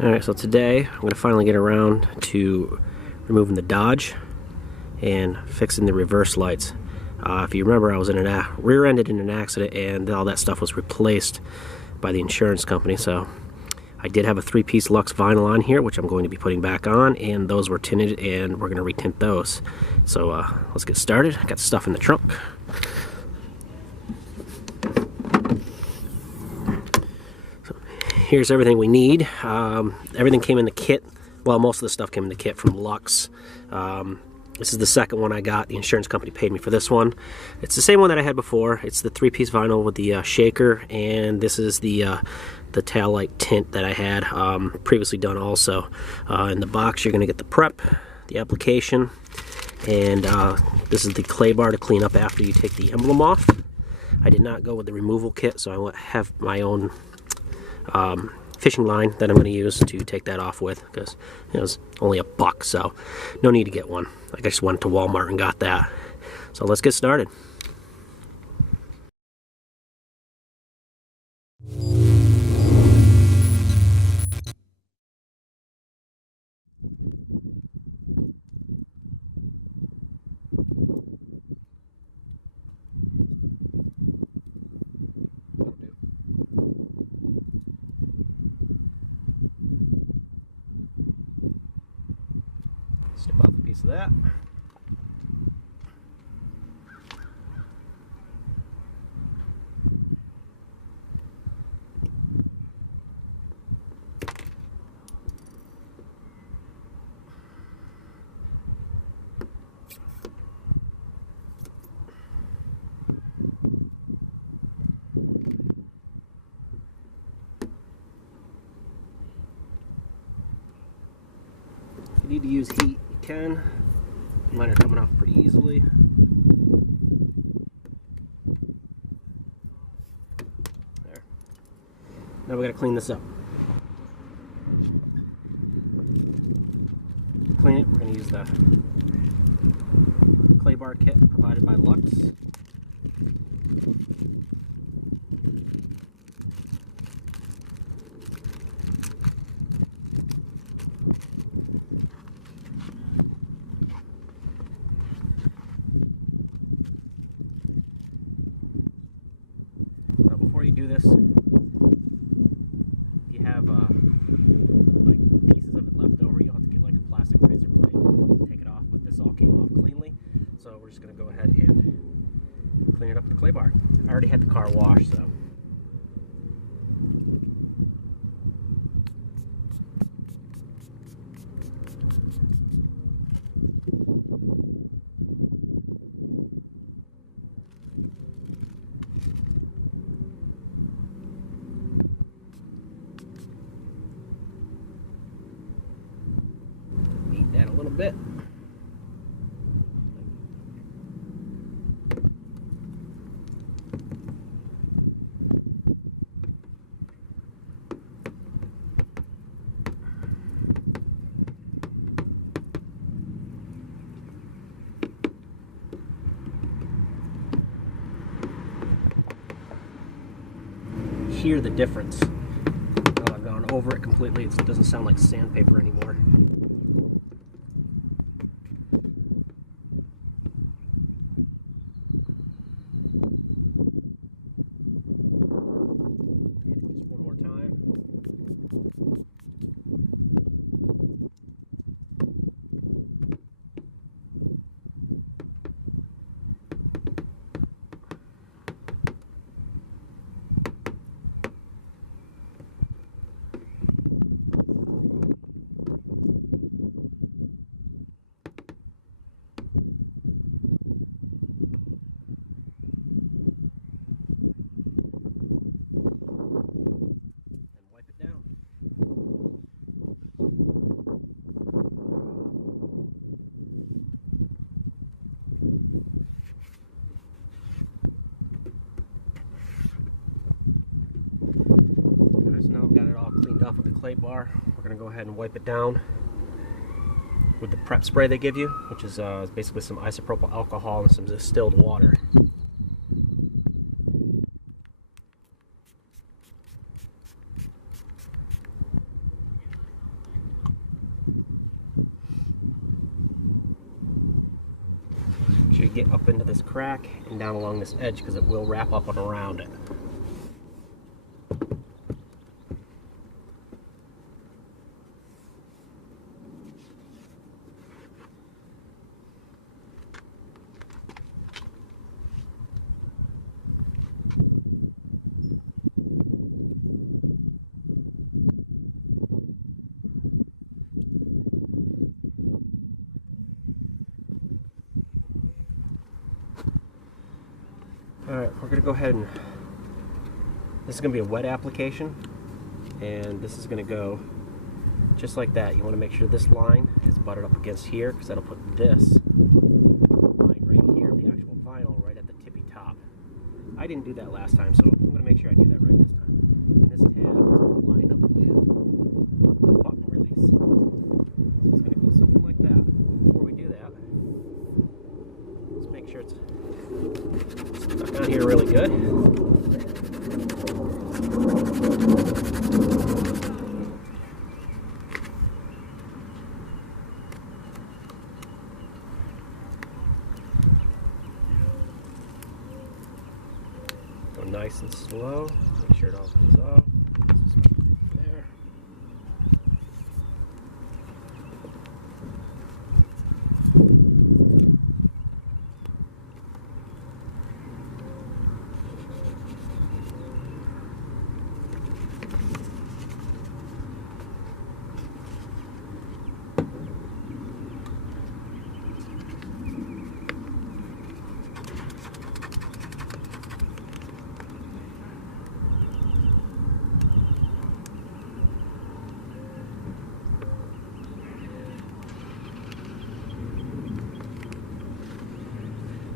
Alright, so today I'm going to finally get around to removing the Dodge and fixing the reverse lights. If you remember, I was in rear-ended in an accident and all that stuff was replaced by the insurance company. So I did have a 3-piece Luxe vinyl on here, which I'm going to be putting back on, and those were tinted and we're going to retint those. So let's get started. I got stuff in the trunk. Here's everything we need. Everything came in the kit. Well, most of the stuff came in the kit from Luxe. This is the second one I got. The insurance company paid me for this one. It's the same one that I had before. It's the 3-piece vinyl with the shaker, and this is the tail light tint that I had previously done also. In the box, you're going to get the prep, the application, and this is the clay bar to clean up after you take the emblem off. I did not go with the removal kit, so I have my own fishing line that I'm going to use to take that off with, because it was only $1, so no need to get one. I just went to Walmart and got that. So let's get started. Snip off a piece of that. If you need to use heat, you can. Mine are coming off pretty easily. There. Now we gotta clean this up. To clean it, we're gonna use the clay bar kit provided by Luxe. Before you do this, if you have like pieces of it left over, you'll have to get like a plastic razor blade to take it off, but this all came off cleanly, so we're just going to go ahead and clean it up with the clay bar. I already had the car washed, so that a little bit. Hear the difference. Now I've gone over it completely. It doesn't sound like sandpaper anymore. Cleaned off with the clay bar. We're going to go ahead and wipe it down with the prep spray they give you, which is basically some isopropyl alcohol and some distilled water. get up into this crack and down along this edge because it will wrap up and around it. Alright, we're going to go ahead and, this is going to be a wet application, and this is going to go just like that. You want to make sure this line is butted up against here, because that'll put this line right here, the actual vinyl, right at the tippy top. I didn't do that last time, so I'm going to make sure I do that right this time. And this tab is going to line up with the button release. So it's going to go something like that. Before we do that, let's make sure it's stuck on here really good. Go nice and slow. Make sure it all comes off. There.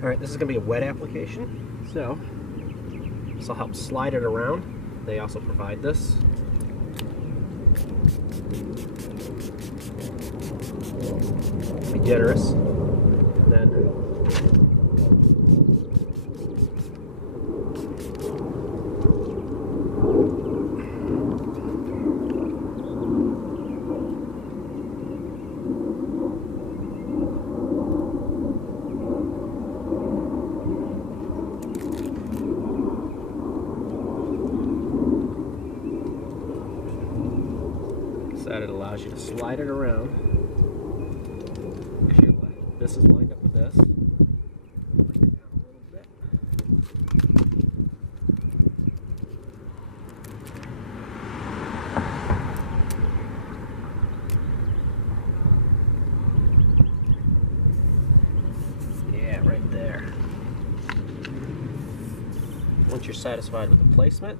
Alright, this is going to be a wet application, so this will help slide it around. They also provide this. Be generous. And then that it allows you to slide it around. Make sure this is lined up with this. Bring it down a little bit. Yeah, right there. Once you're satisfied with the placement,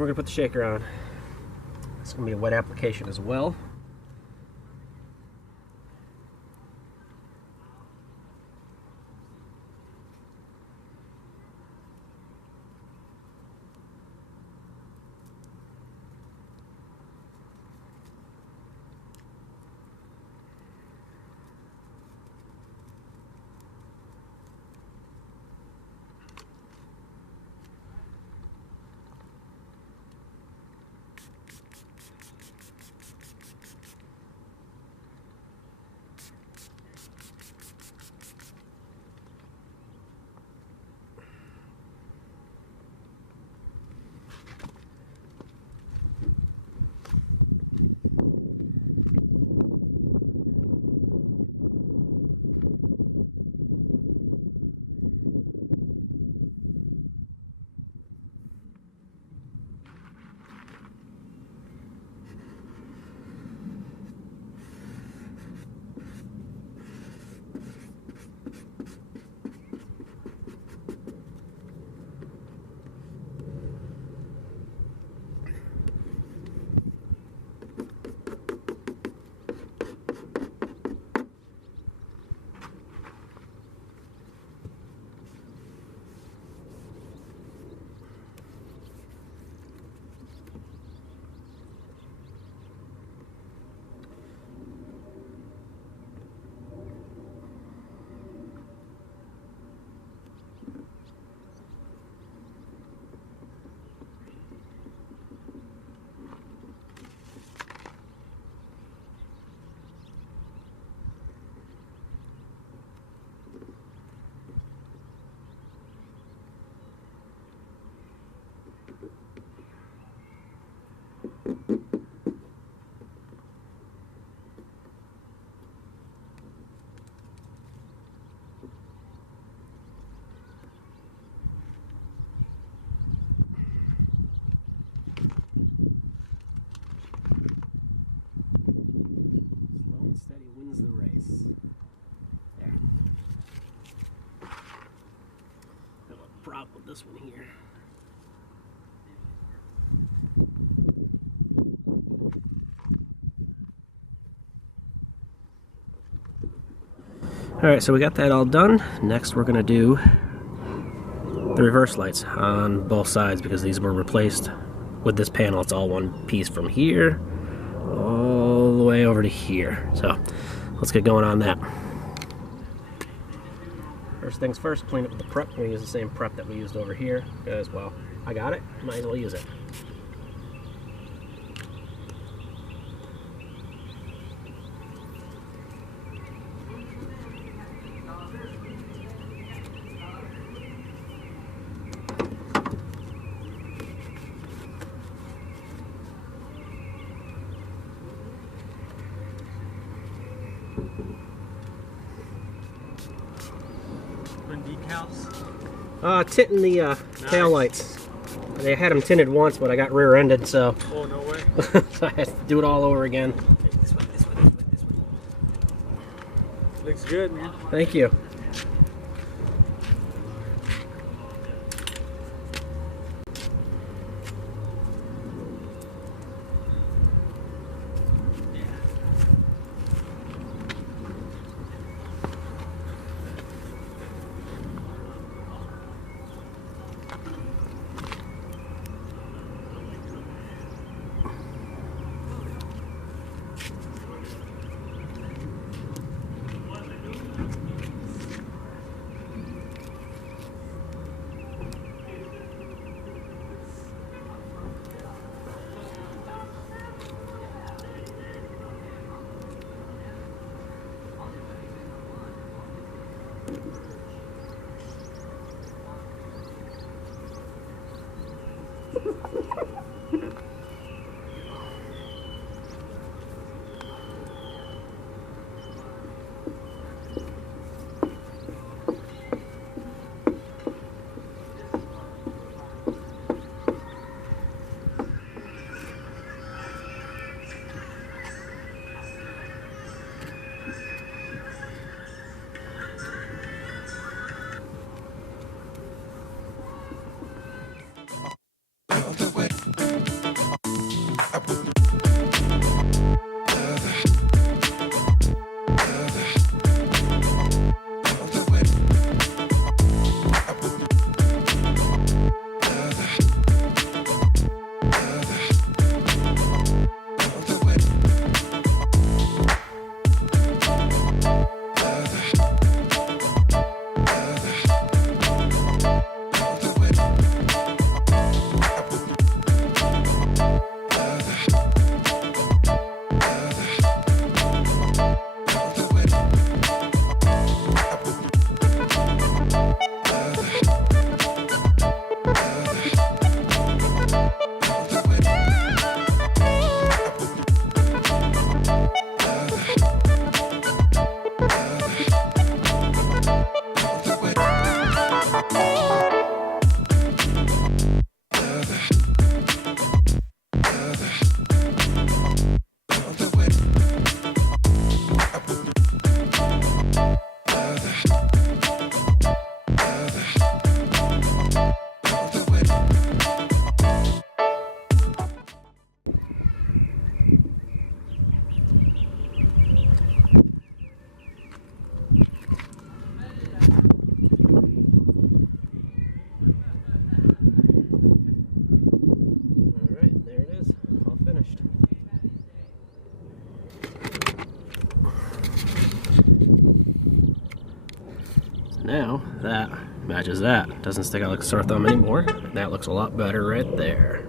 we're gonna put the shaker on. It's gonna be a wet application as well. Steady wins the race. There. Got a problem with this one here. Alright, so we got that all done. Next we're going to do the reverse lights on both sides because these were replaced with this panel. It's all one piece from here all the way over to here. So let's get going on that. First things first, clean up the prep. We're going to use the same prep that we used over here as well. I got it, might as well use it. Tinting the nice. Tail lights. They had them tinted once, but I got rear-ended, so. Oh, no way. So I had to do it all over again. This way. Looks good, man. Thank you. Now that matches that. Doesn't stick out like a sore thumb anymore. That looks a lot better right there.